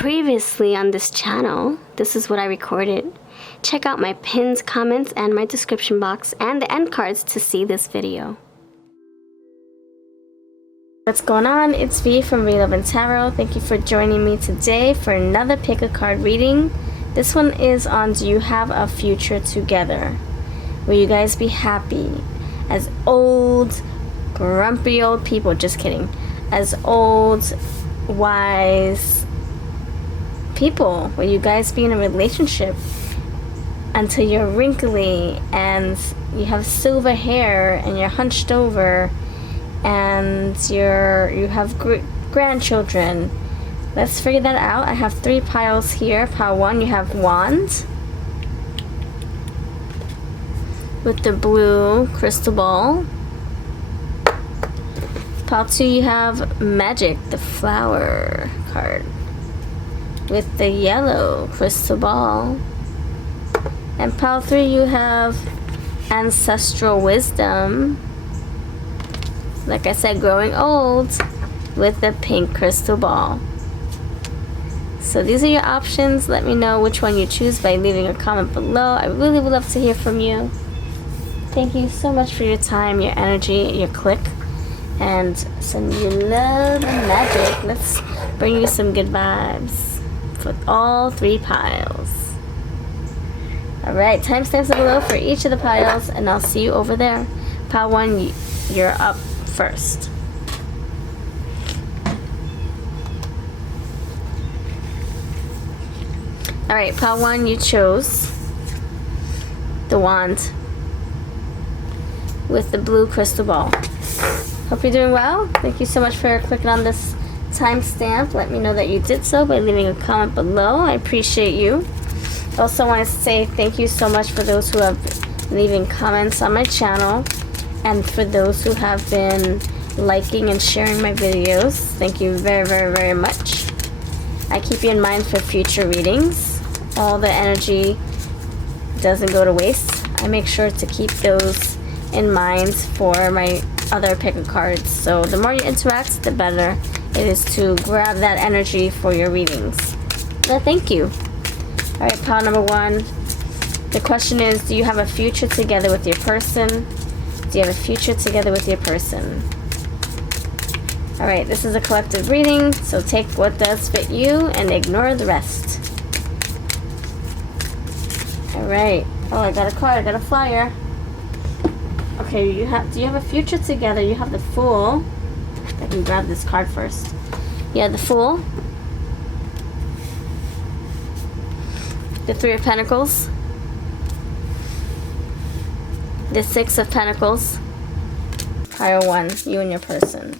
previously on this channel, this is what I recorded. Check out my pinned comments and my description box and the end cards to see this video. What's going on? It's V from VLoveCrystals. Thank you for joining me today for another pick a card reading. This one is on Do You Have a Future Together? Will you guys be happy as old, grumpy old people? Just kidding. As old, wise people. Will you guys be in a relationship until you're wrinkly and you have silver hair and you're hunched over and you have grandchildren? Let's figure that out. I have 3 piles here. Pile 1, you have Wand with the blue crystal ball. Pile 2, you have Magic, the flower card, with the yellow crystal ball. And pile 3, you have Ancestral Wisdom, like I said, growing old, with the pink crystal ball. So these are your options. Let me know which one you choose by leaving a comment below. I really would love to hear from you. Thank you so much for your time, your energy, your click, and some you love and magic. Let's bring you some good vibes for all 3 piles. Alright, timestamps are below for each of the piles, and I'll see you over there. Pile 1, you're up first. Alright, pile 1, you chose the wand with the blue crystal ball. Hope you're doing well. Thank you so much for clicking on this timestamp. Let me know that you did so by leaving a comment below. I appreciate you. Also want to say thank you so much for those who have been leaving comments on my channel, and for those who have been liking and sharing my videos. Thank you very, very, very much. I keep you in mind for future readings. All the energy doesn't go to waste. I make sure to keep those in mind for my other pick a cards. So the more you interact, the better it is to grab that energy for your readings. So thank you. Alright, pile number 1. The question is, do you have a future together with your person? Do you have a future together with your person? Alright, this is a collective reading, so take what does fit you and ignore the rest. Alright. Oh, I got a card. I got a flyer. Okay, do you have a future together? You have the Fool. I can grab this card first. You have the Fool, the 3 of Pentacles, the 6 of Pentacles, pile 1, you and your person,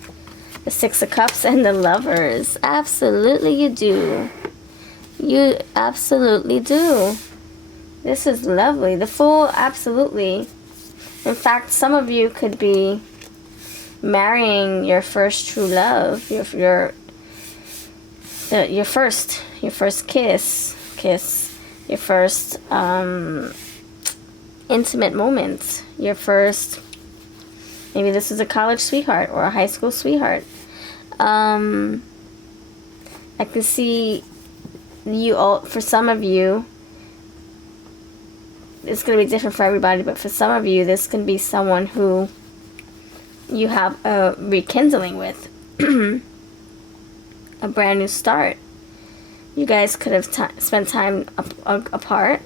the 6 of Cups, and the Lovers. Absolutely you do. You absolutely do. This is lovely. The Fool, absolutely. In fact, some of you could be marrying your first true love, your first kiss, your first intimate moment, your first, maybe this is a college sweetheart or a high school sweetheart. I can see you all, for some of you, it's going to be different for everybody, but for some of you, this can be someone who you have a rekindling with. A brand new start. You guys could have spent time apart.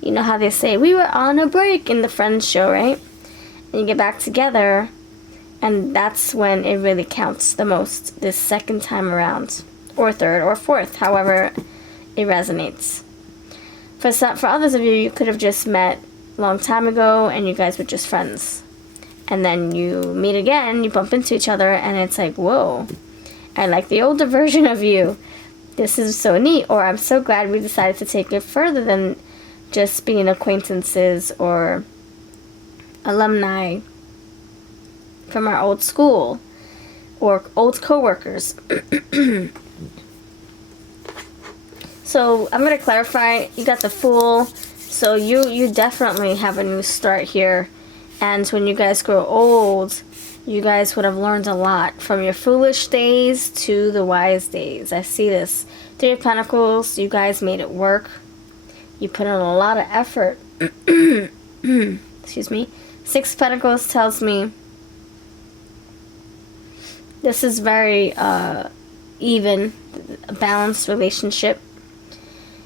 You know how they say, we were on a break in the Friends show, right? And you get back together, and that's when it really counts the most, this second time around, or third, or fourth, however it resonates. For others of you, you could have just met a long time ago and you guys were just friends. And then you meet again, you bump into each other, and it's like, whoa, I like the older version of you. This is so neat. Or I'm so glad we decided to take it further than just being acquaintances or alumni from our old school or old co-workers. So I'm going to clarify, you got the Fool, so you definitely have a new start here, and when you guys grow old, You guys would have learned a lot from your foolish days to the wise days. I see this. Three of Pentacles, you guys made it work. You put in a lot of effort. Excuse me. Six of Pentacles tells me this is very even, balanced relationship.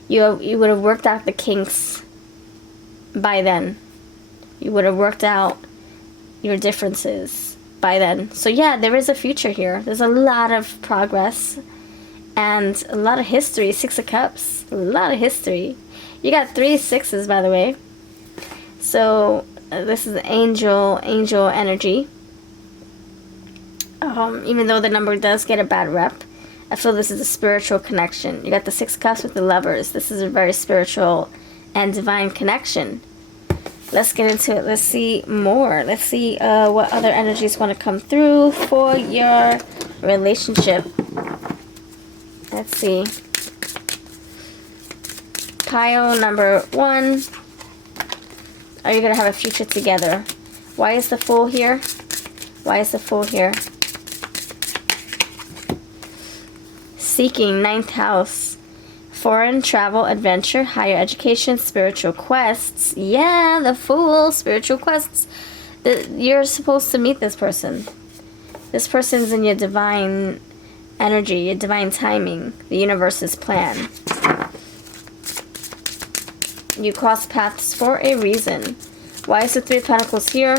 You would have worked out the kinks by then. You would have worked out your differences by then. So yeah, there is a future here. There's a lot of progress and a lot of history. Six of Cups, a lot of history. You got 3 6s, by the way. So this is angel energy. Even though the number does get a bad rep, I feel this is a spiritual connection. You got the 6 Cups with the Lovers. This is a very spiritual and divine connection. Let's get into it. Let's see more. Let's see what other energies want to come through for your relationship. Let's see. Pile number 1. Are you going to have a future together? Why is the Fool here? Why is the Fool here? Seeking, 9th house. Foreign travel, adventure, higher education, spiritual quests. Yeah, the Fool, spiritual quests. You're supposed to meet this person. This person's in your divine energy, your divine timing, the universe's plan. You cross paths for a reason. Why is the 3 of Pentacles here?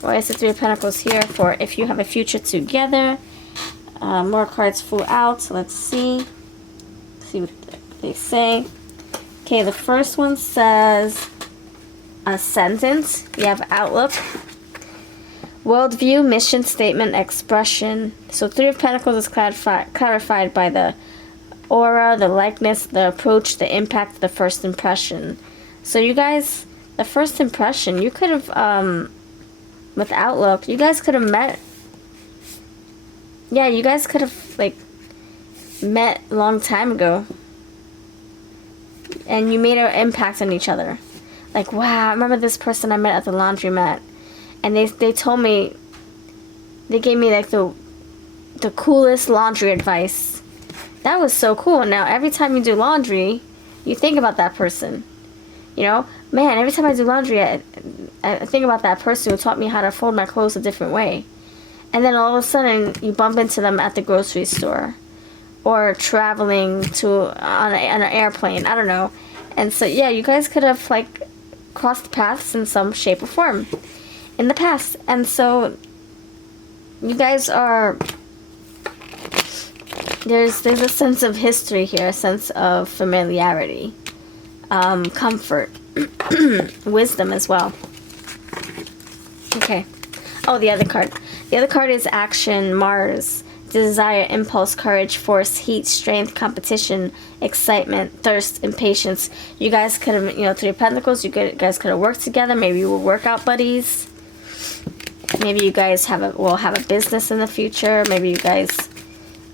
Why is the 3 of Pentacles here? For if you have a future together. More cards flew out. So let's see. See what they say. Okay, the first one says Ascendant. You have Outlook. Worldview, mission, statement, expression. So 3 of Pentacles is clarified by the aura, the likeness, the approach, the impact, the first impression. So you guys, the first impression, you could have, with Outlook, you guys could have met. Yeah, you guys could have, like, met a long time ago. And you made an impact on each other. Like, wow, I remember this person I met at the laundromat. And they told me, they gave me, like, the coolest laundry advice. That was so cool. Now, every time you do laundry, you think about that person. You know? Man, every time I do laundry, I think about that person who taught me how to fold my clothes a different way. And then all of a sudden, you bump into them at the grocery store. Or traveling on an airplane. I don't know. And so, yeah, you guys could have, like, crossed paths in some shape or form in the past. And so, you guys are... There's a sense of history here. A sense of familiarity. Comfort. Wisdom as well. Okay. Oh, the other card. The other card is Action, Mars, Desire, Impulse, Courage, Force, Heat, Strength, Competition, Excitement, Thirst, Impatience. You guys could have, 3 of Pentacles, you guys could have worked together. Maybe you were workout buddies. Maybe you guys will have a business in the future. Maybe you guys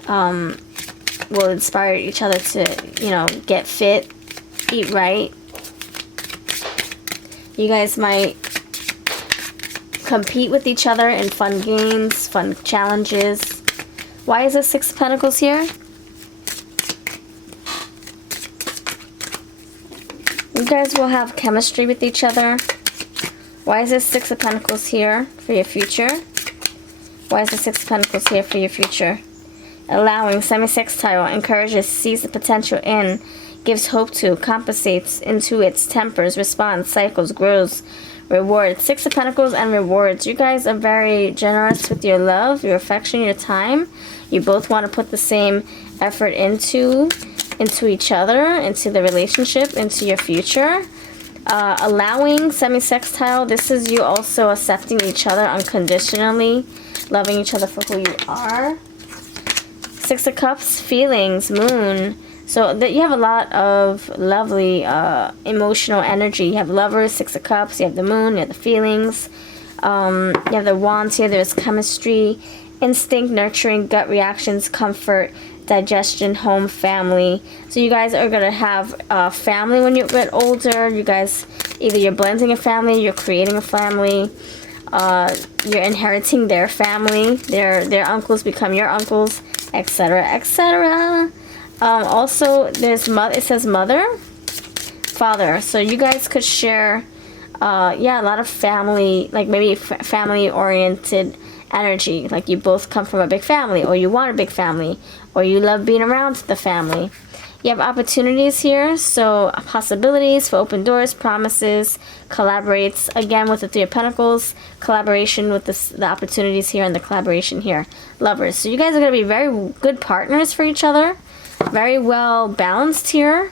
will inspire each other to, get fit, eat right. You guys might compete with each other in fun games, fun challenges. Why is the 6 of Pentacles here? You guys will have chemistry with each other. Why is this 6 of Pentacles here for your future? Why is the 6 of Pentacles here for your future? Allowing, semi-sextile, encourages, sees the potential in, gives hope to, compensates, intuits, tempers, responds, cycles, grows, rewards. 6 of Pentacles and rewards. You guys are very generous with your love, your affection, your time. You both want to put the same effort into each other, into the relationship, into your future. Allowing, semi-sextile. This is you also accepting each other unconditionally, loving each other for who you are. 6 of Cups, feelings, Moon. So that you have a lot of lovely emotional energy. You have Lovers, 6 of Cups, you have the Moon, you have the feelings. You have the Wands here, there's chemistry, instinct, nurturing, gut reactions, comfort, digestion, home, family. So you guys are going to have family when you get older. You guys Either you're blending a family, you're creating a family, you're inheriting their family, their uncles become your uncles, etc., etc. Also, there's it says mother, father. So you guys could share, yeah, a lot of family, like maybe family-oriented energy. Like you both come from a big family, or you want a big family, or you love being around the family. You have opportunities here, so possibilities for open doors, promises, collaborates, again with the Three of Pentacles, collaboration with the opportunities here and the collaboration here. Lovers. So you guys are going to be very good partners for each other, very well balanced here,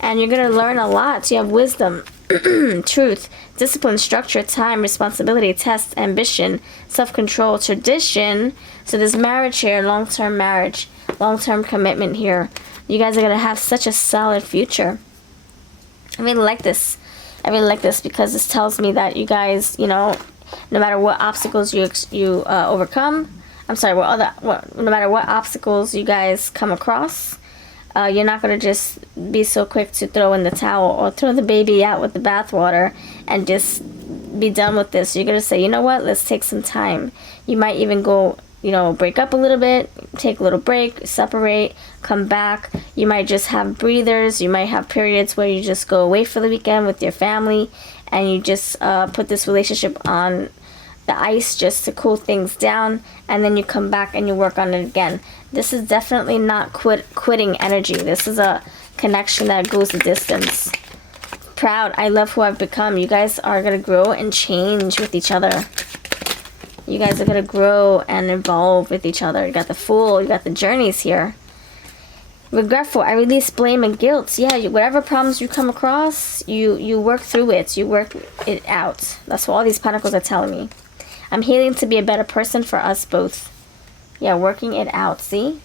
and you're going to learn a lot. You have wisdom, truth, discipline, structure, time, responsibility, test, ambition, self-control, tradition. So there's marriage here, long-term marriage, long-term commitment here. You guys are going to have such a solid future. I really like this. I really like this because this tells me that you guys, you know, no matter what obstacles you overcome, I'm sorry, no matter what obstacles you guys come across, you're not going to just be so quick to throw in the towel or throw the baby out with the bathwater and just be done with this. You're going to say, you know what, let's take some time. You might even go, you know, break up a little bit, take a little break, separate, come back. You might just have breathers. You might have periods where you just go away for the weekend with your family and you just put this relationship on the ice just to cool things down, and then you come back and you work on it again. This is definitely not quitting energy. This is a connection that goes the distance. Proud. I love who I've become. You guys are going to grow and change with each other. You guys are going to grow and evolve with each other. You got the Fool. You got the journeys here. Regretful. I release blame and guilt. Yeah, whatever problems you come across, you work through it. You work it out. That's what all these pentacles are telling me. I'm healing to be a better person for us both. Yeah, working it out. See?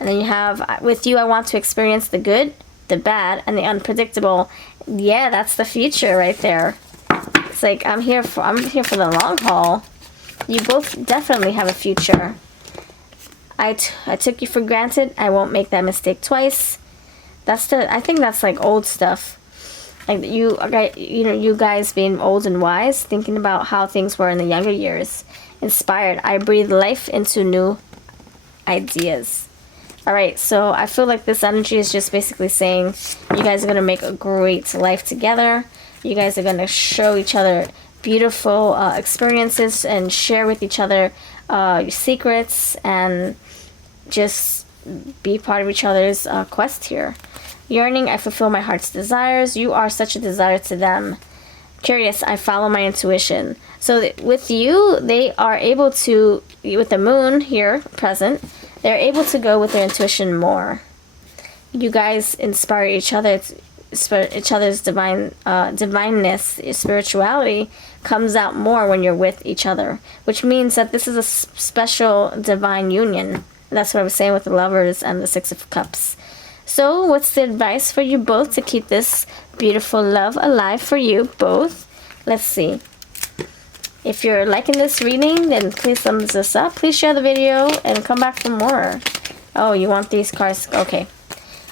And then you have, with you, I want to experience the good, the bad, and the unpredictable. Yeah, that's the future right there. It's like I'm here for the long haul. You both definitely have a future. I took you for granted. I won't make that mistake twice. I think that's like old stuff. Like you know, you guys being old and wise, thinking about how things were in the younger years. Inspired. I breathe life into new ideas. Alright, so I feel like this energy is just basically saying you guys are going to make a great life together. You guys are going to show each other beautiful experiences and share with each other your secrets and just be part of each other's quest here. Yearning, I fulfill my heart's desires. You are such a desire to them. Curious, I follow my intuition. So with you, they are able to, with the moon here present, they're able to go with their intuition more. You guys inspire each other. Each other's divineness, spirituality comes out more when you're with each other, which means that this is a special divine union. That's what I was saying with the Lovers and the Six of Cups. So what's the advice for you both to keep this beautiful love alive for you both? Let's see. If you're liking this reading, then please thumbs this up. Please share the video and come back for more. Oh, you want these cards? Okay.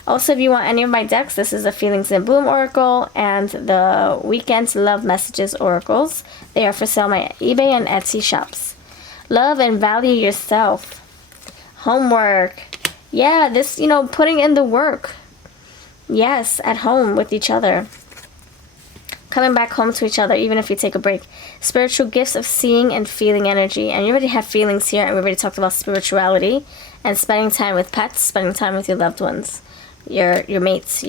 Also, if you want any of my decks, this is the Feelings in Bloom Oracle and the Weekend Love Messages Oracles. They are for sale on my eBay and Etsy shops. Love and value yourself. Homework. Yeah, this, you know, putting in the work. Yes, at home with each other. Coming back home to each other, even if you take a break. Spiritual gifts of seeing and feeling energy. And you already have feelings here, and we already talked about spirituality and spending time with pets, spending time with your loved ones, your mates,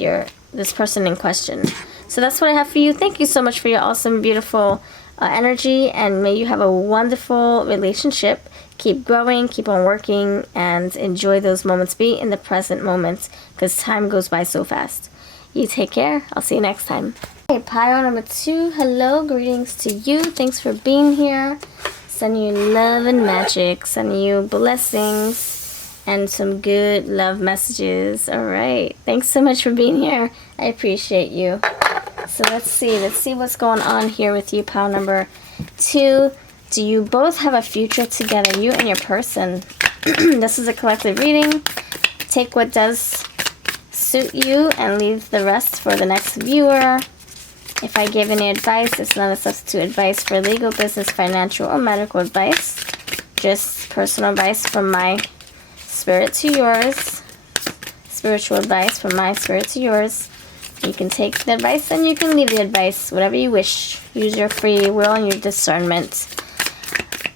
this person in question. So that's what I have for you. Thank you so much for your awesome, beautiful energy, and may you have a wonderful relationship. Keep growing, keep on working, and enjoy those moments. Be in the present moment, because time goes by so fast. You take care. I'll see you next time. Okay, pile number 2. Hello, greetings to you. Thanks for being here. Sending you love and magic. Sending you blessings and some good love messages. Alright. Thanks so much for being here. I appreciate you. So let's see. Let's see what's going on here with you, pile number 2. Do you both have a future together, you and your person? This is a collective reading. Take what does suit you and leave the rest for the next viewer. If I give any advice, it's not a substitute advice for legal, business, financial, or medical advice. Just personal advice from my spirit to yours. Spiritual advice from my spirit to yours. You can take the advice and you can leave the advice, whatever you wish. Use your free will and your discernment.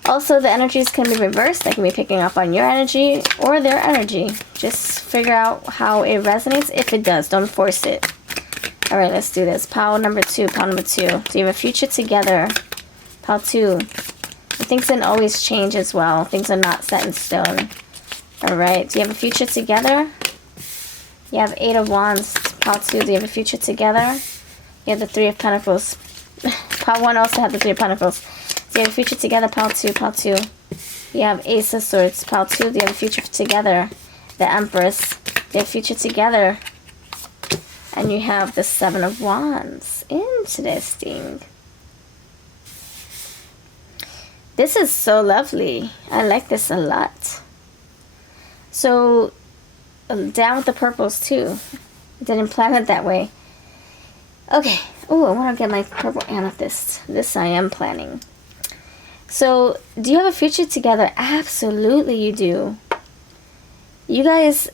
Also, the energies can be reversed. They can be picking up on your energy or their energy. Just figure out how it resonates. If it does, don't force it. All right, let's do this. Pile number 2. Pile number 2. Do you have a future together? Pile 2. Things can always change as well. Things are not set in stone. All right. Do you have a future together? You have 8 of Wands. Pile 2. Do you have a future together? You have the 3 of Pentacles. Pile 1 also have the 3 of Pentacles. Do you have a future together? Pile 2. Pile 2. You have Ace of Swords. Pile 2. Do you have a future together? The Empress. Do you have a future together? And you have the 7 of Wands. Interesting. This is so lovely. I like this a lot. So, down with the purples too. Didn't plan it that way. Okay. Oh, I want to get my purple amethyst. This I am planning. So, do you have a future together? Absolutely you do. You guys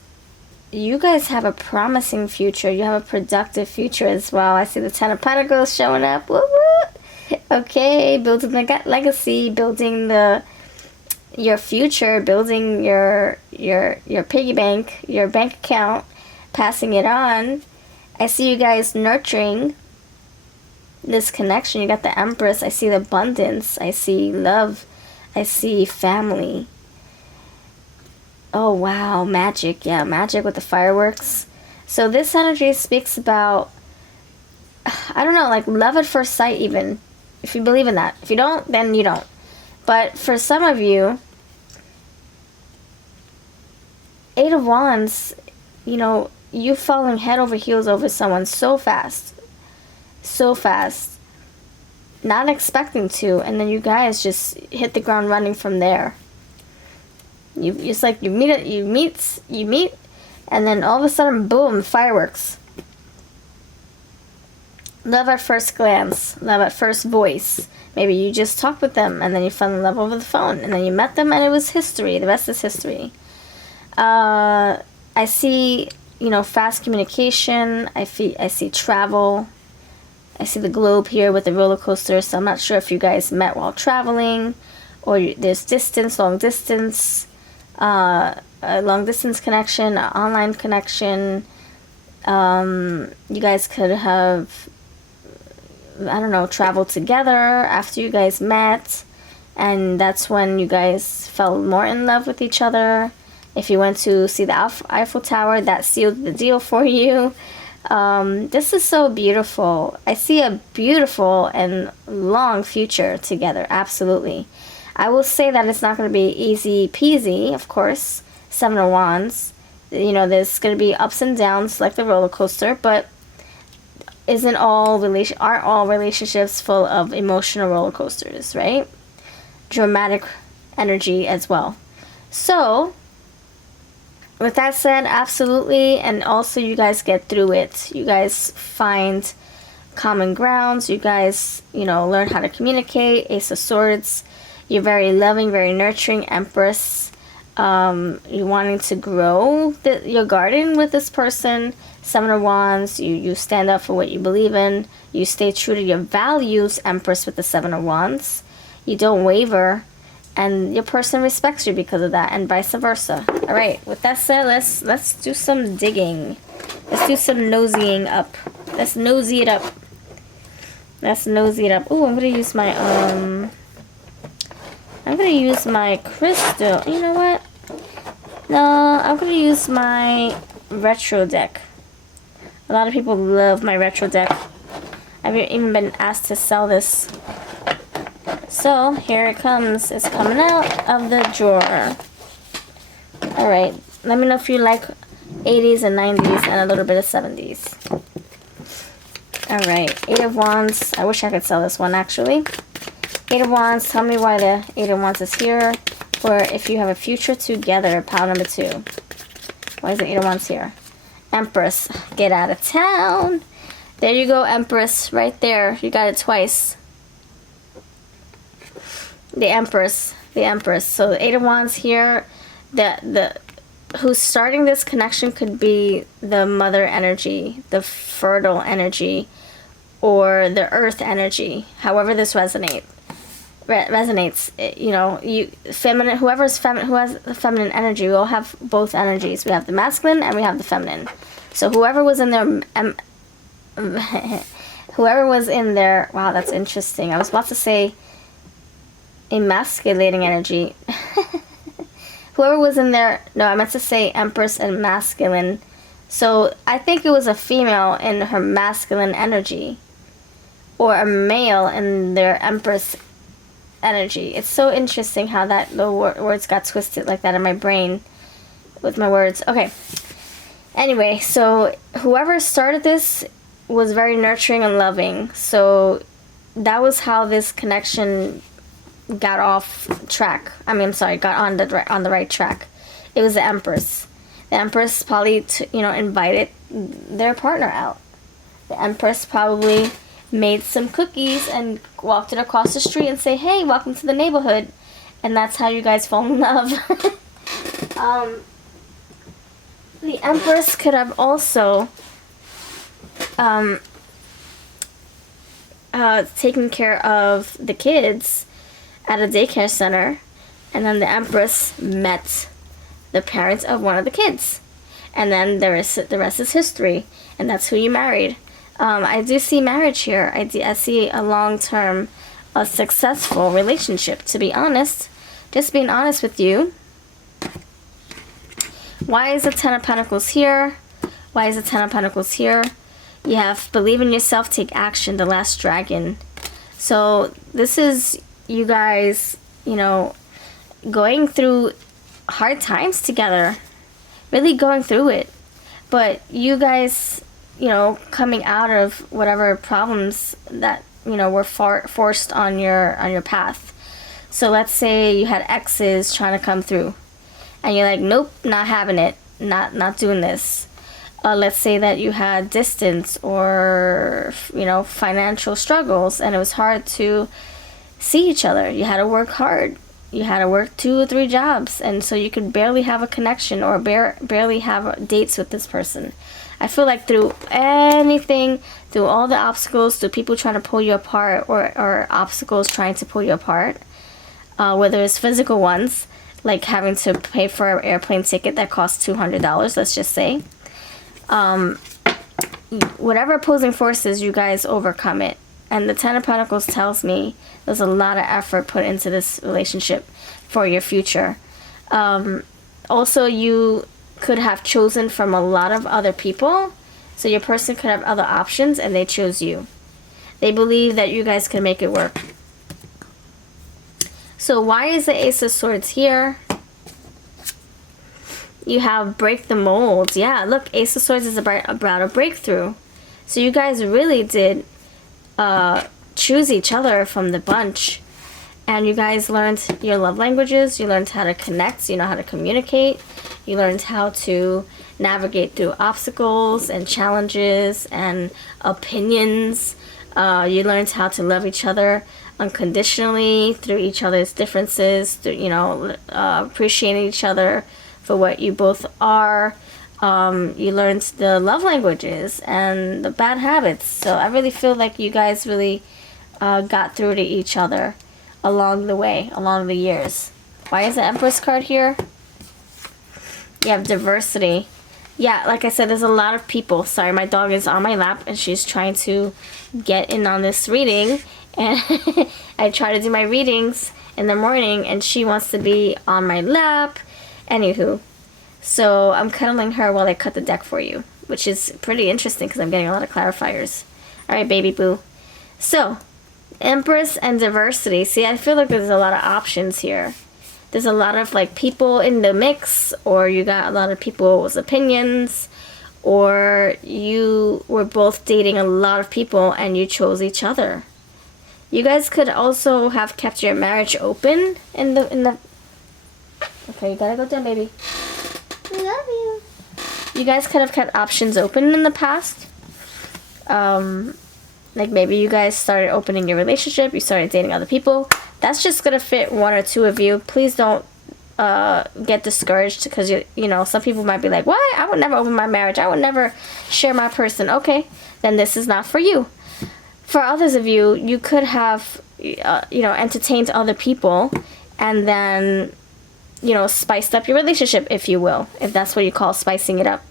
have a promising future. You have a productive future as well. I see the 10 of Pentacles showing up. Woo woo. Okay, building the legacy, building your future, building your piggy bank, your bank account, passing it on. I see you guys nurturing this connection. You got the Empress. I see the abundance. I see love. I see family. Oh, wow. Magic. Yeah, magic with the fireworks. So this energy speaks about, I don't know, like love at first sight even. If you believe in that. If you don't, then you don't. But for some of you, 8 of Wands, you know, you falling head over heels over someone so fast. So fast. Not expecting to. And then you guys just hit the ground running from there. It's like you meet, and then all of a sudden, boom, fireworks. Love at first glance, love at first voice. Maybe you just talked with them, and then you fell in love over the phone, and then you met them, and it was history. The rest is history. I see, you know, fast communication. I see travel. I see the globe here with the roller coaster. So I'm not sure if you guys met while traveling, or there's distance, long distance. A long distance connection, an online connection. You guys could have, I don't know, traveled together after you guys met, and that's when you guys fell more in love with each other. If you went to see the Eiffel Tower, that sealed the deal for you. This is so beautiful. I see a beautiful and long future together, absolutely. I will say that it's not going to be easy peasy, of course. 7 of Wands. You know, there's going to be ups and downs like the roller coaster, but aren't all relationships full of emotional roller coasters, right? Dramatic energy as well. So, with that said, absolutely, and also you guys get through it. You guys find common grounds. You guys, you know, learn how to communicate. Ace of Swords. You're very loving, very nurturing. Empress. You're wanting to grow your garden with this person. 7 of Wands. You stand up for what you believe in. You stay true to your values. Empress with the 7 of Wands. You don't waver. And your person respects you because of that, and vice versa. All right. With that said, let's do some digging. Let's do some nosying up. Let's nosy it up. Let's nosy it up. Oh, I'm gonna use my crystal. You know what? No, I'm gonna use my retro deck. A lot of people love my retro deck. I've even been asked to sell this. So, here it comes. It's coming out of the drawer. Alright, let me know if you like 80s and 90s and a little bit of 70s. Alright, 8 of Wands. I wish I could sell this one, actually. 8 of Wands. Tell me why the 8 of Wands is here. For if you have a future together, pile number 2. Why is the 8 of Wands here? Empress. Get out of town. There you go, Empress, right there. You got it twice. The Empress. So the Eight of Wands here, who's starting this connection could be the mother energy, the fertile energy, or the earth energy. However this resonates, you know, feminine. Who has the feminine energy, we all have both energies. We have the masculine and we have the feminine. So whoever was in there, wow, that's interesting. I was about to say emasculating energy. Whoever was in there, no, I meant to say Empress and masculine. So I think it was a female in her masculine energy, or a male in their Empress energy. It's so interesting how that the words got twisted like that in my brain with my words. Okay. Anyway, so whoever started this was very nurturing and loving. So that was how this connection got off track. Got on the right track. It was the Empress. The Empress probably, invited their partner out. The Empress probably made some cookies and walked it across the street and say, "Hey, welcome to the neighborhood," and that's how you guys fall in love. The Empress could have also taken care of the kids at a daycare center, and then the Empress met the parents of one of the kids, and then the rest is history, and that's who you married. I do see marriage here. I see a long-term, a successful relationship, to be honest. Just being honest with you. Why is the Ten of Pentacles here? Why is the Ten of Pentacles here? You have believe in yourself, take action, the last dragon. So this is you guys, going through hard times together. Really going through it. But you guys, coming out of whatever problems that, were forced on your path. So let's say you had exes trying to come through. And you're like, nope, not having it. Not doing this. Let's say that you had distance or, financial struggles, and it was hard to see each other. You had to work hard. You had to work 2 or 3 jobs, and so you could barely have a connection or barely have dates with this person. I feel like through anything, through all the obstacles, through people trying to pull you apart, or obstacles trying to pull you apart, whether it's physical ones, like having to pay for an airplane ticket that costs $200, let's just say. Whatever opposing forces, you guys overcome it. And the Ten of Pentacles tells me there's a lot of effort put into this relationship for your future. Also, you could have chosen from a lot of other people. So your person could have other options, and they chose you. They believe that you guys can make it work. So why is the Ace of Swords here? You have break the molds. Yeah, look, Ace of Swords is about a breakthrough. So you guys really did choose each other from the bunch. And you guys learned your love languages. You learned how to connect. You know how to communicate. You learned how to navigate through obstacles and challenges and opinions. You learned how to love each other unconditionally through each other's differences, through, appreciating each other for what you both are. You learned the love languages and the bad habits. So I really feel like you guys really got through to each other along the way, along the years. Why is the Empress card here? You have diversity. Yeah, like I said, there's a lot of people. Sorry, my dog is on my lap and she's trying to get in on this reading. And I try to do my readings in the morning and she wants to be on my lap. Anywho, so I'm cuddling her while I cut the deck for you, which is pretty interesting because I'm getting a lot of clarifiers. Alright, baby boo. So, Empress and diversity. See, I feel like there's a lot of options here. There's a lot of people in the mix, or you got a lot of people's opinions, or you were both dating a lot of people and you chose each other. You guys could also have kept your marriage open in the Okay, you gotta go down, baby. I love you. You guys could have kept options open in the past. Like maybe you guys started opening your relationship, you started dating other people. That's just gonna fit one or two of you. Please don't get discouraged, because you know, some people might be like, what? I would never open my marriage, I would never share my person. Okay, then this is not for you. For others of you, you could have you know, entertained other people and then, you know, spiced up your relationship, if you will, if that's what you call spicing it up.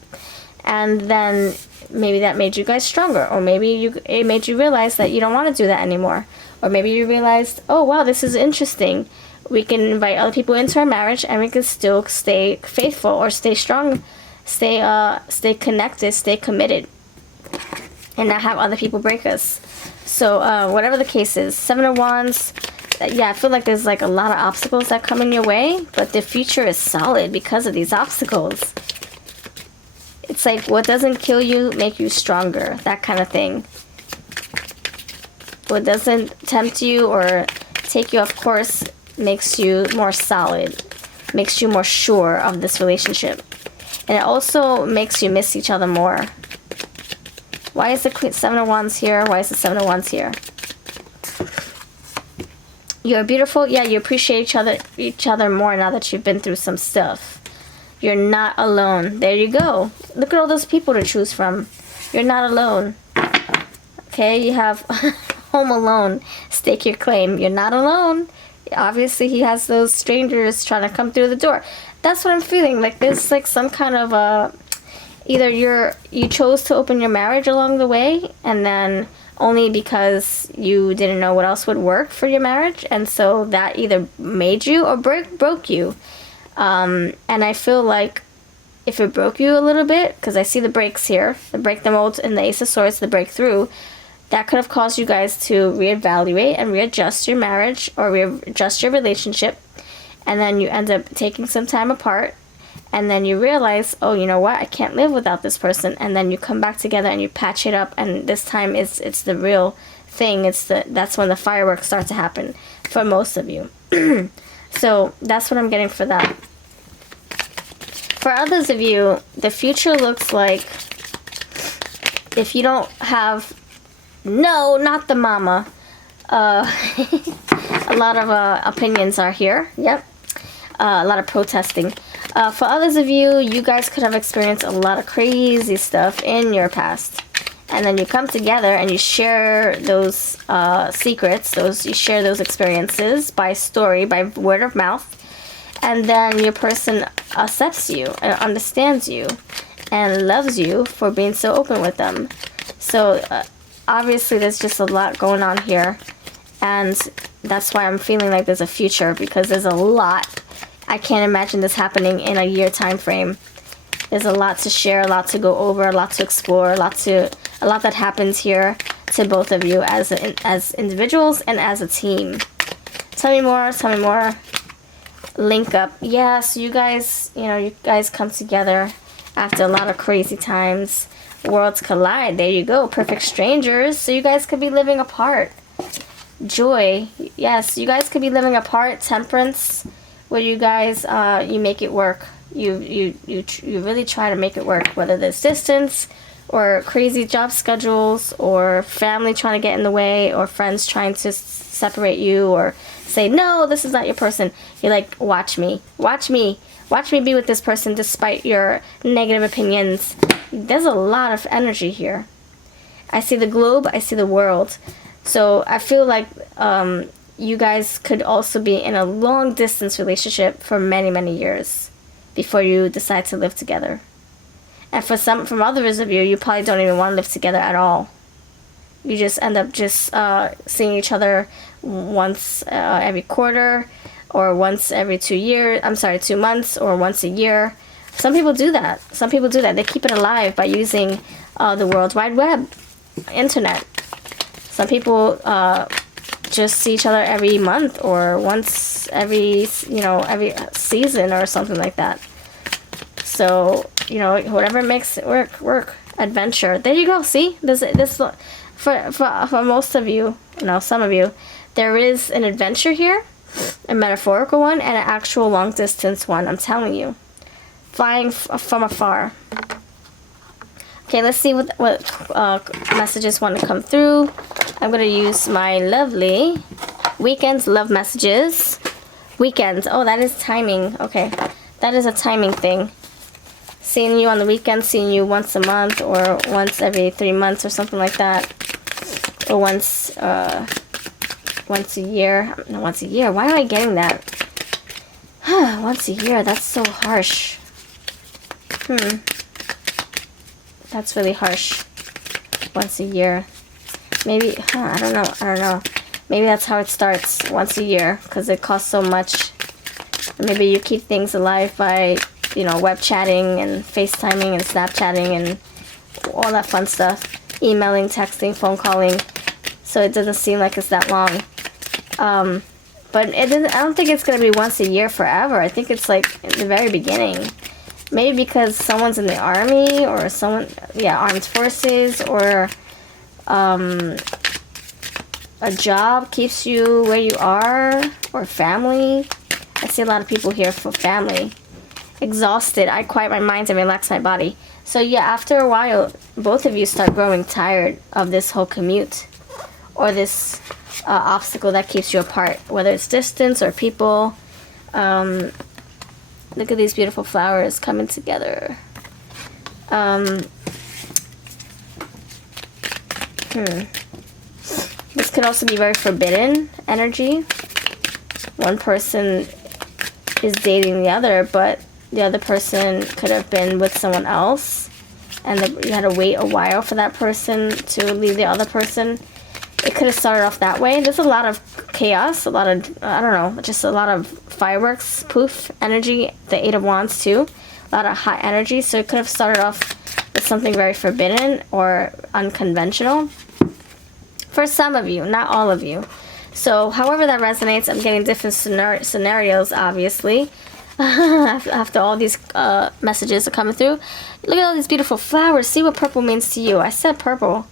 And then maybe that made you guys stronger, or maybe it made you realize that you don't want to do that anymore, or maybe you realized, oh wow, this is interesting, we can invite other people into our marriage and we can still stay faithful or stay strong, stay connected, stay committed, and not have other people break us. So whatever the case is, Seven of Wands, yeah, I feel like there's like a lot of obstacles that come in your way, but the future is solid because of these obstacles. It's like, what doesn't kill you make you stronger, that kind of thing. What doesn't tempt you or take you off course makes you more solid, makes you more sure of this relationship. And it also makes you miss each other more. Why is the Seven of Wands here? Why is the Seven of Wands here? You're beautiful. Yeah, you appreciate each other more now that you've been through some stuff. You're not alone. There you go. Look at all those people to choose from. You're not alone. Okay, you have Home Alone. Stake your claim. You're not alone. Obviously, he has those strangers trying to come through the door. That's what I'm feeling. Like there's like some kind of either you chose to open your marriage along the way, and then only because you didn't know what else would work for your marriage, and so that either made you or broke you. And I feel like if it broke you a little bit, because I see the breaks here, the break the mold and the Ace of Swords, the breakthrough, that could have caused you guys to reevaluate and readjust your marriage or readjust your relationship, and then you end up taking some time apart, and then you realize, oh, you know what, I can't live without this person, and then you come back together and you patch it up, and this time it's the real thing. That's when the fireworks start to happen for most of you. So that's what I'm getting for that. For others of you, the future looks like, if you don't have, no, not the mama, a lot of opinions are here. Yep. A lot of protesting. For others of you, you guys could have experienced a lot of crazy stuff in your past. And then you come together and you share those secrets, you share those experiences by story, by word of mouth. And then your person accepts you and understands you and loves you for being so open with them. So obviously there's just a lot going on here. And that's why I'm feeling like there's a future, because there's a lot. I can't imagine this happening in a year time frame. There's a lot to share, a lot to go over, a lot to explore, a lot that happens here to both of you as individuals and as a team. Tell me more, tell me more. Link up. Yeah, so you guys come together after a lot of crazy times. Worlds collide. There you go. Perfect strangers. So you guys could be living apart. Joy. Yes, you guys could be living apart. Temperance, where you guys you make it work. You really try to make it work, whether there's distance or crazy job schedules or family trying to get in the way or friends trying to separate you or say, no, this is not your person. You're like, watch me be with this person despite your negative opinions. There's a lot of energy here. I see the globe, I see the world. So I feel like you guys could also be in a long distance relationship for many, many years before you decide to live together. And from others of you, you probably don't even want to live together at all. You just end up just seeing each other once every quarter, or once every 2 months, or once a year. Some people do that. They keep it alive by using the World Wide Web, internet. Some people just see each other every month or once every season or something like that. So, whatever makes it work. Adventure. There you go. See, this for most of you, some of you, there is an adventure here, a metaphorical one, and an actual long distance one. I'm telling you, flying from afar. Okay, let's see what messages want to come through. I'm going to use my lovely weekends love messages. Weekends. Oh, that is timing. Okay. That is a timing thing. Seeing you on the weekend, seeing you once a month or once every 3 months or something like that. Or once a year. No, once a year. Why am I getting that? Once a year. That's so harsh. That's really harsh. Once a year. Maybe, I don't know. Maybe that's how it starts. Once a year. Because it costs so much. Maybe you keep things alive by, you know, web chatting and FaceTiming and Snapchatting and all that fun stuff. Emailing, texting, phone calling. So it doesn't seem like it's that long. But it doesn't, I don't think it's going to be once a year forever. I think it's like in the very beginning. Maybe because someone's in the army or someone, armed forces, or a job keeps you where you are, or family. I see a lot of people here for family. Exhausted. I quiet my mind and relax my body. So yeah, after a while, both of you start growing tired of this whole commute or this obstacle that keeps you apart, whether it's distance or people. Look at these beautiful flowers coming together. This could also be very forbidden energy. One person is dating the other, but the other person could have been with someone else, and you had to wait a while for that person to leave the other person. It could have started off that way. There's a lot of chaos, a lot of, I don't know, just a lot of fireworks, poof, energy. The Eight of Wands too. A lot of high energy. So it could have started off with something very forbidden or unconventional. For some of you, not all of you. So however that resonates, I'm getting different scenarios, obviously. After all these messages are coming through. Look at all these beautiful flowers. See what purple means to you. I said purple.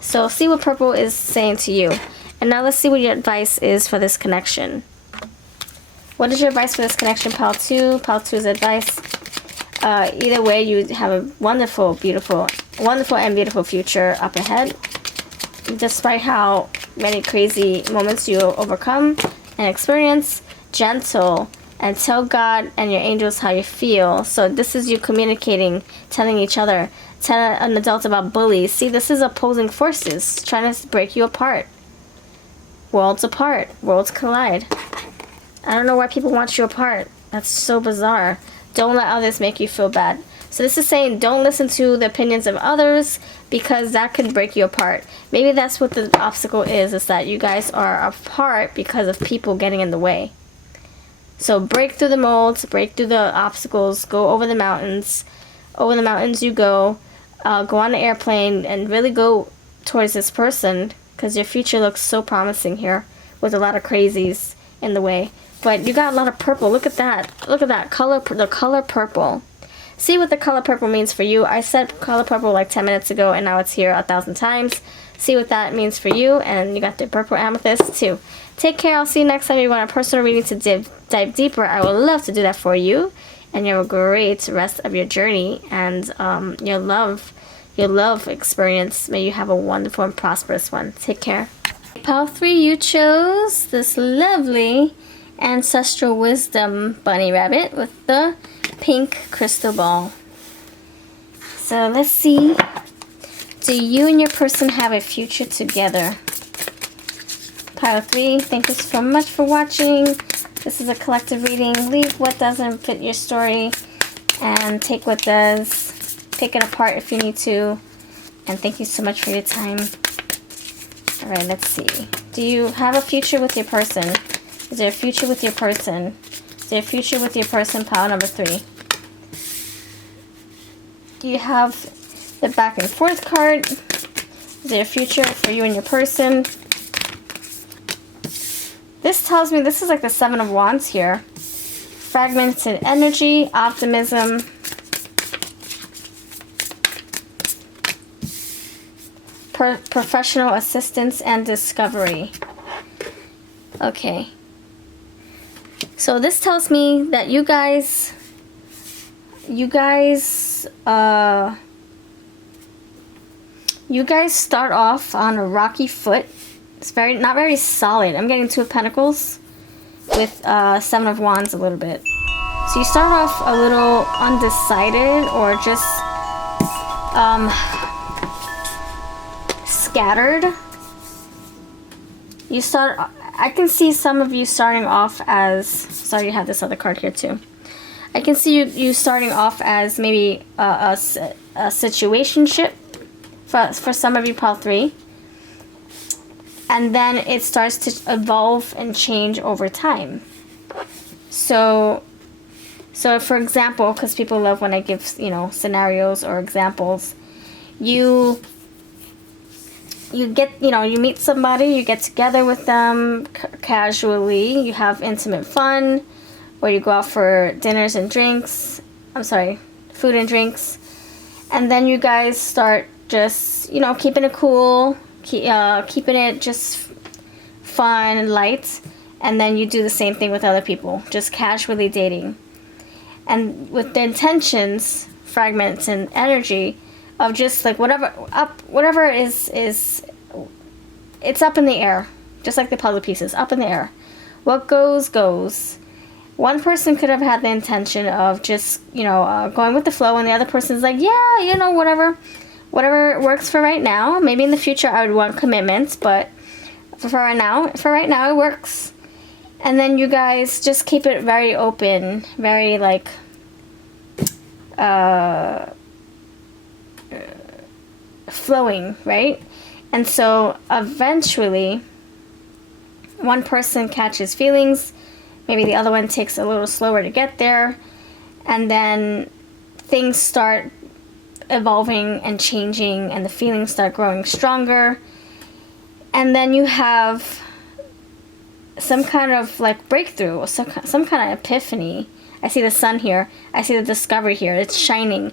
So see what purple is saying to you. And now let's see what your advice is for this connection. What is your advice for this connection, Pile 2? Pile 2's advice. Either way, you have a wonderful and beautiful future up ahead. Despite how many crazy moments you overcome and experience, gentle, and tell God and your angels how you feel. So this is you communicating, telling each other. Tell an adult about bullies. See, this is opposing forces trying to break you apart. Worlds apart. Worlds collide. I don't know why people want you apart. That's so bizarre. Don't let others make you feel bad. So this is saying don't listen to the opinions of others, because that could break you apart. Maybe that's what the obstacle is that you guys are apart because of people getting in the way. So break through the molds, break through the obstacles, go over the mountains. Over the mountains you go. Go on the airplane and really go towards this person, because your future looks so promising here with a lot of crazies in the way. But you got a lot of purple. Look at that. Look at that color. The color purple. See what the color purple means for you. I said color purple like 10 minutes ago, and now it's here 1,000 times. See what that means for you. And you got the purple amethyst too. Take care. I'll see you next time. If you want a personal reading to dive deeper, I would love to do that for you. And you have a great rest of your journey and your love experience. May you have a wonderful and prosperous one. Take care. Pile 3, you chose this lovely ancestral wisdom bunny rabbit with the pink crystal ball. So let's see. Do you and your person have a future together? Pile 3, thank you so much for watching. This is a collective reading. Leave what doesn't fit your story and take what does. Pick it apart if you need to. And thank you so much for your time. Alright, let's see. Do you have a future with your person? Is there a future with your person? Is there a future with your person? Pile number 3. Do you have the back and forth card? Is there a future for you and your person? This tells me this is like the 7 of Wands here. Fragmented energy, optimism. Professional assistance and discovery. Okay. So this tells me that you guys you guys start off on a rocky foot. It's not very solid. I'm getting 2 of Pentacles with 7 of Wands a little bit. So you start off a little undecided or just scattered. I can see some of you starting off as, sorry, you have this other card here too. I can see you starting off as maybe a situationship for some of you, pile 3. And then it starts to evolve and change over time. So for example, because people love when I give, you know, scenarios or examples, you get, you know, you meet somebody, you get together with them casually, you have intimate fun, or you go out for dinners and drinks, food and drinks, and then you guys start just, you know, keeping it cool, keeping it just fun and light, and then you do the same thing with other people, just casually dating. And with the intentions, fragments, and energy of just like whatever is it's up in the air, just like the puzzle pieces, up in the air. What goes, goes. One person could have had the intention of just, you know, going with the flow, and the other person's like, yeah, you know, whatever works for right now. Maybe in the future I would want commitments, but for right now it works. And then you guys just keep it very open, very like flowing, right? And so eventually one person catches feelings, maybe the other one takes a little slower to get there, and then things start evolving and changing, and the feelings start growing stronger, and then you have some kind of like breakthrough, or some kind of epiphany. I see the sun here. I see the discovery here. It's shining.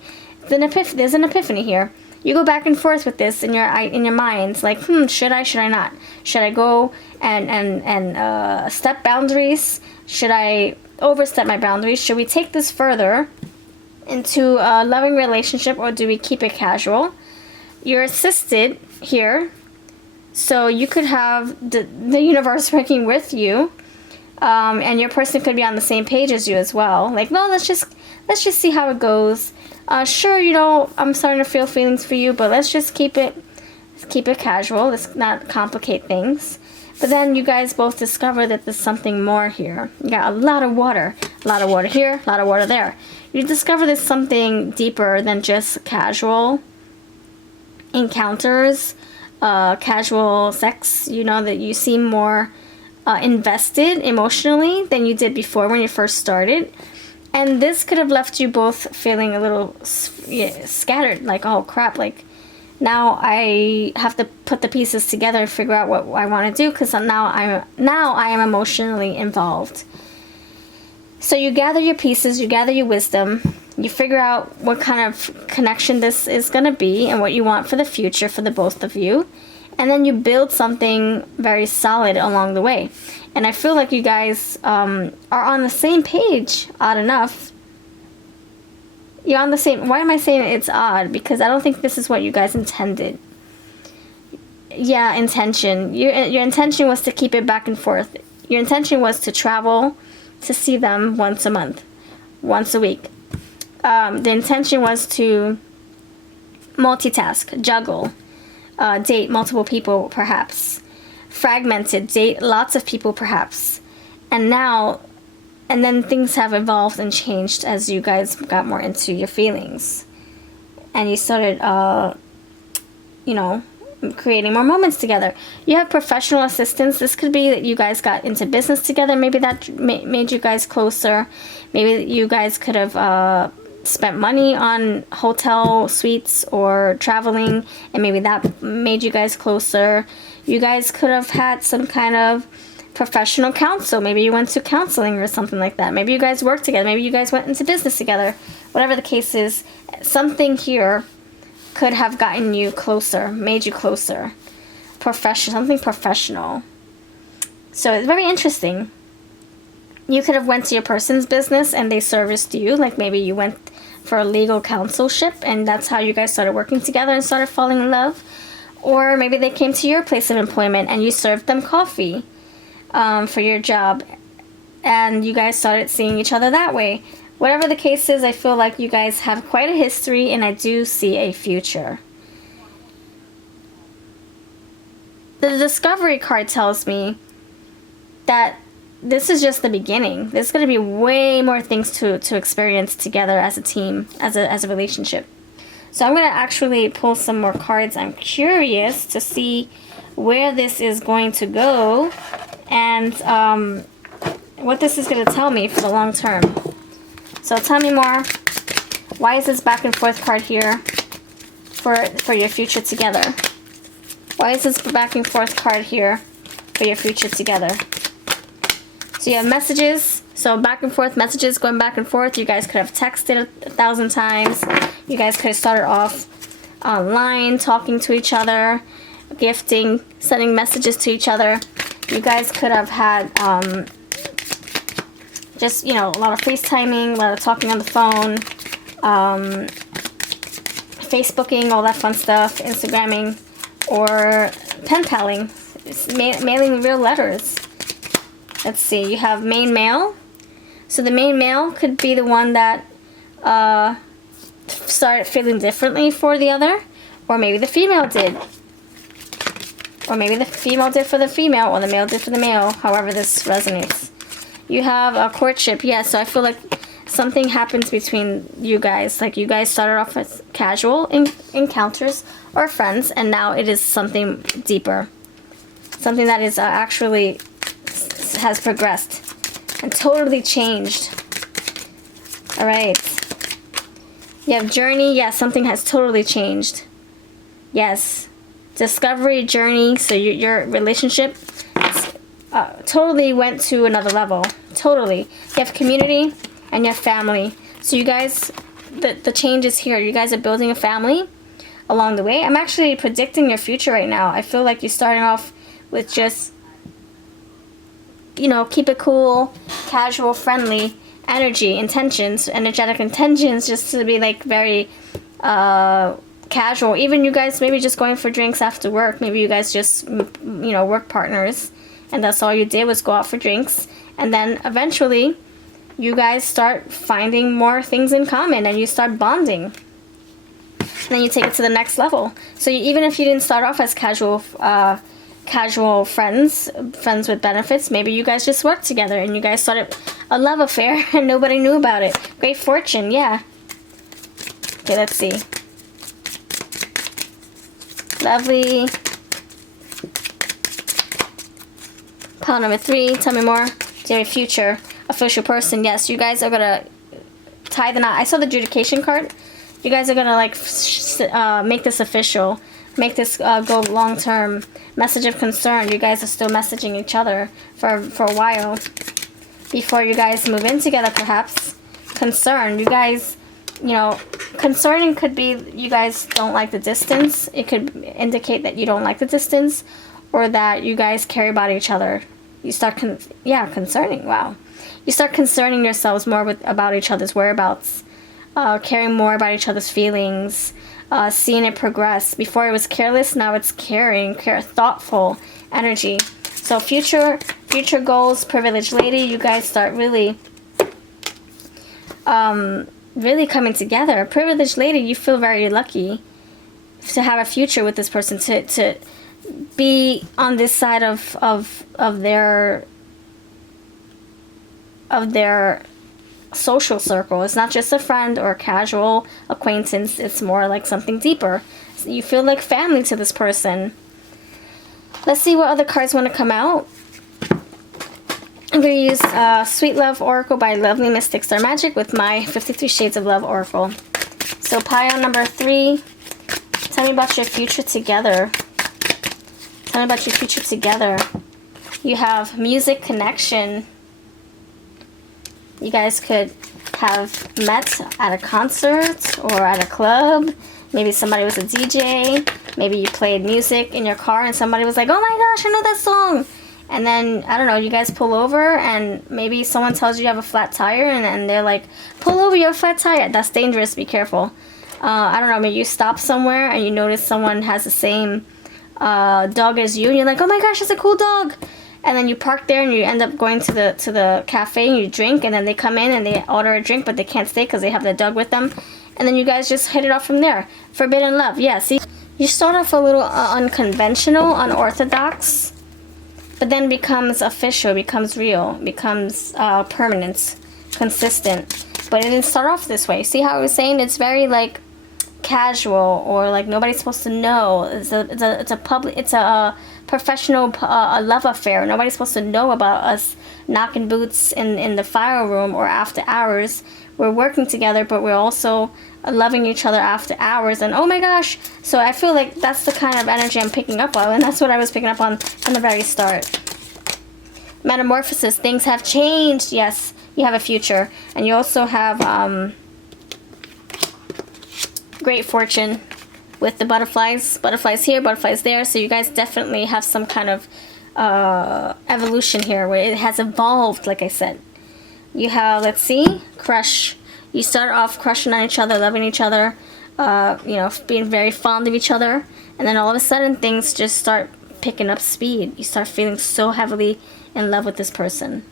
There's an epiphany here. You go back and forth with this in your minds, like, should I not? Should I go and step boundaries? Should I overstep my boundaries? Should we take this further into a loving relationship, or do we keep it casual? You're assisted here. So you could have the universe working with you, and your person could be on the same page as you as well. Like, no, let's just see how it goes. Sure, you know, I'm starting to feel feelings for you, but let's just keep it casual. Let's not complicate things. But then you guys both discover that there's something more here. You got a lot of water here, a lot of water there. You discover there's something deeper than just casual encounters. Casual sex, you know, that you seem more invested emotionally than you did before when you first started. And this could have left you both feeling a little scattered, like, oh crap, like now I have to put the pieces together and figure out what I want to do, because now I am emotionally involved. So you gather your pieces, you gather your wisdom, you figure out what kind of connection this is going to be and what you want for the future for the both of you. And then you build something very solid along the way. And I feel like you guys are on the same page, odd enough. You're on the same... Why am I saying it's odd? Because I don't think this is what you guys intended. Yeah, intention. Your intention was to keep it back and forth. Your intention was to travel, to see them once a month, once a week. The intention was to multitask, juggle, date multiple people perhaps, fragmented, date lots of people perhaps. And then things have evolved and changed as you guys got more into your feelings. And you started, you know, creating more moments together. You have professional assistance. This could be that you guys got into business together. Maybe that made you guys closer. Maybe you guys could have spent money on hotel suites or traveling, and maybe that made you guys closer. You guys could have had some kind of professional counsel. Maybe you went to counseling or something like that. Maybe you guys worked together. Maybe you guys went into business together. Whatever the case is, something here could have gotten you closer, made you closer. Something professional. So it's very interesting. You could have went to your person's business and they serviced you. Like maybe you went for a legal counselship and that's how you guys started working together and started falling in love. Or maybe they came to your place of employment and you served them coffee for your job. And you guys started seeing each other that way. Whatever the case is, I feel like you guys have quite a history, and I do see a future. The Discovery card tells me that this is just the beginning. There's going to be way more things to experience together as a team, as a relationship. So I'm going to actually pull some more cards. I'm curious to see where this is going to go and what this is going to tell me for the long term. So tell me more. Why is this back and forth card here for your future together? Why is this back and forth card here for your future together? So you have messages. So back and forth messages going back and forth. You guys could have texted 1,000 times. You guys could have started off online, talking to each other, gifting, sending messages to each other. You guys could have had just, you know, a lot of FaceTiming, a lot of talking on the phone, Facebooking, all that fun stuff, Instagramming, or pen paling, mailing real letters. Let's see, you have main male. So the main male could be the one that started feeling differently for the other, or maybe the female did. Or maybe the female did for the female, or the male did for the male, however this resonates. You have a courtship, yeah, so I feel like something happens between you guys. Like you guys started off as casual encounters or friends, and now it is something deeper. Something that is actually has progressed and totally changed. Alright. You have journey, yes, something has totally changed. Yes. Discovery, journey, so your relationship totally went to another level. Totally. You have community and you have family. So you guys, the change is here. You guys are building a family along the way. I'm actually predicting your future right now. I feel like you're starting off with just, you know, keep it cool, casual, friendly energy, intentions, energetic intentions, just to be like very casual. Even you guys maybe just going for drinks after work. Maybe you guys just, you know, work partners, and that's all you did was go out for drinks. And then eventually you guys start finding more things in common and you start bonding. And then you take it to the next level. So even if you didn't start off as casual friends with benefits, maybe you guys just worked together and you guys started a love affair and nobody knew about it. Great fortune, yeah. Okay, let's see. Lovely. Pile number 3, tell me more. Do you have a future official person? Yes, you guys are gonna tie the knot. I saw the adjudication card. You guys are gonna like make this official, make this go long term. Message of concern. You guys are still messaging each other for a while before you guys move in together, perhaps. Concern. You guys, you know, concerning could be you guys don't like the distance. It could indicate that you don't like the distance, or that you guys care about each other. You start concerning. Wow. You start concerning yourselves more about each other's whereabouts, caring more about each other's feelings, seeing it progress. Before it was careless, now it's caring, thoughtful energy. So future goals, privileged lady, you guys start really really coming together. Privileged lady, you feel very lucky to have a future with this person, to be on this side of their social circle. It's not just a friend or a casual acquaintance. It's more like something deeper. You feel like family to this person. Let's see what other cards want to come out. I'm going to use Sweet Love Oracle by Lovely Mystic Star Magic with my 53 Shades of Love Oracle. So pile number 3. Tell me about your future together. Tell me about your future together. You have music connection. You guys could have met at a concert or at a club. Maybe somebody was a DJ. Maybe you played music in your car and somebody was like, oh my gosh, I know that song. And then, I don't know, you guys pull over and maybe someone tells you you have a flat tire and they're like, pull over, you have a flat tire. That's dangerous, be careful. I don't know, maybe you stop somewhere and you notice someone has the same dog is you, and you're like, oh my gosh, that's a cool dog. And then you park there and you end up going to the cafe and you drink, and then they come in and they order a drink, but they can't stay because they have their dog with them. And then you guys just hit it off from there. Forbidden love. Yeah, see, you start off a little unconventional, unorthodox, but then becomes official, becomes real, becomes permanent, consistent. But it didn't start off this way. See how I was saying? It's very like casual, or like nobody's supposed to know. It's a professional love affair. Nobody's supposed to know about us knocking boots in the fire room or after hours. We're working together, but we're also loving each other after hours. And oh my gosh, so I feel like that's the kind of energy I'm picking up on, and that's what I was picking up on from the very start. Metamorphosis. Things have changed. Yes, you have a future, and you also have great fortune with the butterflies. Butterflies here, butterflies there. So you guys definitely have some kind of evolution here where it has evolved, like I said. You have, let's see, crush. You start off crushing on each other, loving each other, you know, being very fond of each other. And then all of a sudden things just start picking up speed. You start feeling so heavily in love with this person.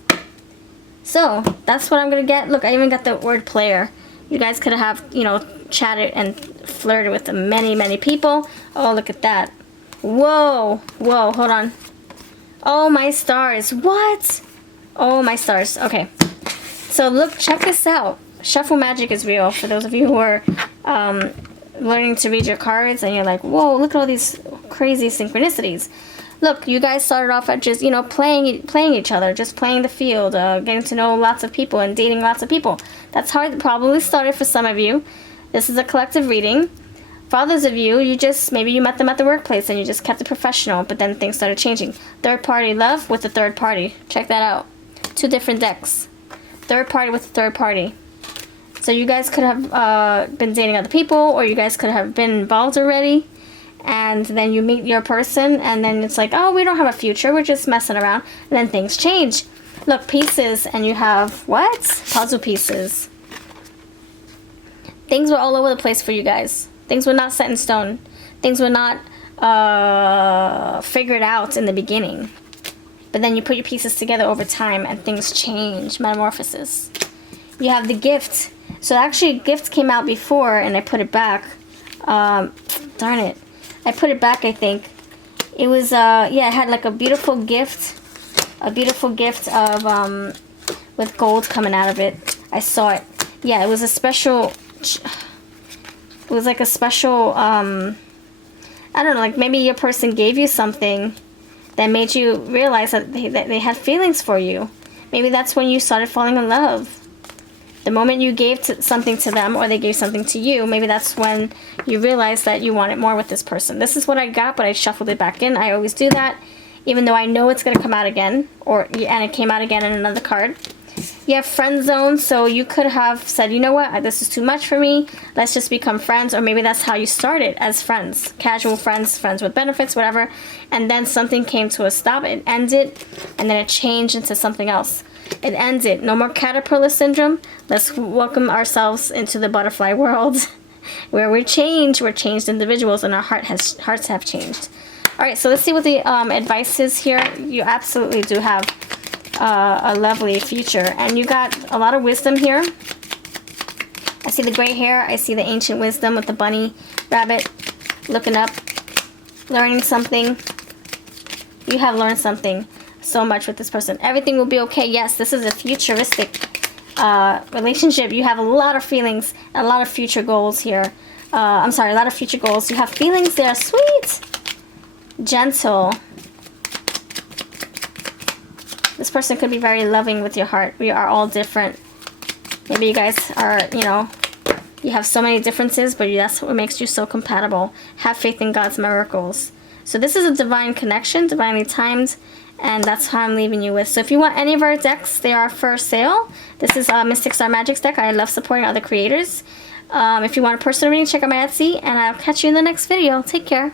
So that's what I'm going to get. Look, I even got the word player. You guys could have, you know, chatted and flirted with many, many people. Oh, look at that. Whoa. Whoa, hold on. Oh, my stars. What? Oh, my stars. Okay. So, look, check this out. Shuffle magic is real. For those of you who are learning to read your cards and you're like, whoa, look at all these crazy synchronicities. Look, you guys started off at just, you know, playing each other, just playing the field, getting to know lots of people and dating lots of people. That's how it probably started for some of you. This is a collective reading. For others of you, maybe you met them at the workplace and you just kept it professional, but then things started changing. Third party love with the third party. Check that out. 2 different decks. Third party with the third party. So you guys could have been dating other people, or you guys could have been involved already. And then you meet your person, and then it's like, oh, we don't have a future, we're just messing around. And then things change. Look, pieces, and you have, what? Puzzle pieces. Things were all over the place for you guys. Things were not set in stone. Things were not figured out in the beginning. But then you put your pieces together over time, and things change. Metamorphosis. You have the gift. So actually, gift came out before, and I put it back. Darn it. I put it back, I think. It was, yeah, it had like a beautiful gift. A beautiful gift of, with gold coming out of it. I saw it. Yeah, it was a special, it was like a special, I don't know, like maybe your person gave you something that made you realize that they had feelings for you. Maybe that's when you started falling in love. The moment you gave something to them, or they gave something to you, maybe that's when you realized that you wanted more with this person. This is what I got, but I shuffled it back in. I always do that, even though I know it's going to come out again, and it came out again in another card. You have friend zone, so you could have said, you know what, this is too much for me, let's just become friends. Or maybe that's how you started, as friends, casual friends, friends with benefits, whatever, and then something came to a stop, it ended, and then it changed into something else. It ended. No more caterpillar syndrome. Let's welcome ourselves into the butterfly world, where we're changed individuals, and our hearts have changed. All right, so let's see what the advice is here. You absolutely do have a lovely future, and you got a lot of wisdom here. I see the gray hair. I see the ancient wisdom with the bunny rabbit looking up, learning something. You have learned something so much with this person. Everything will be okay. Yes, this is a futuristic relationship. You have a lot of feelings and a lot of future goals here. I'm sorry, a lot of future goals. You have feelings there. Sweet. Gentle. This person could be very loving with your heart. We are all different. Maybe you guys are, you know, you have so many differences, but that's what makes you so compatible. Have faith in God's miracles. So this is a divine connection, divinely timed, and that's how I'm leaving you with. So if you want any of our decks, they are for sale. This is Mystic Star Magic's deck. I love supporting other creators. If you want a personal reading, check out my Etsy, and I'll catch you in the next video. Take care.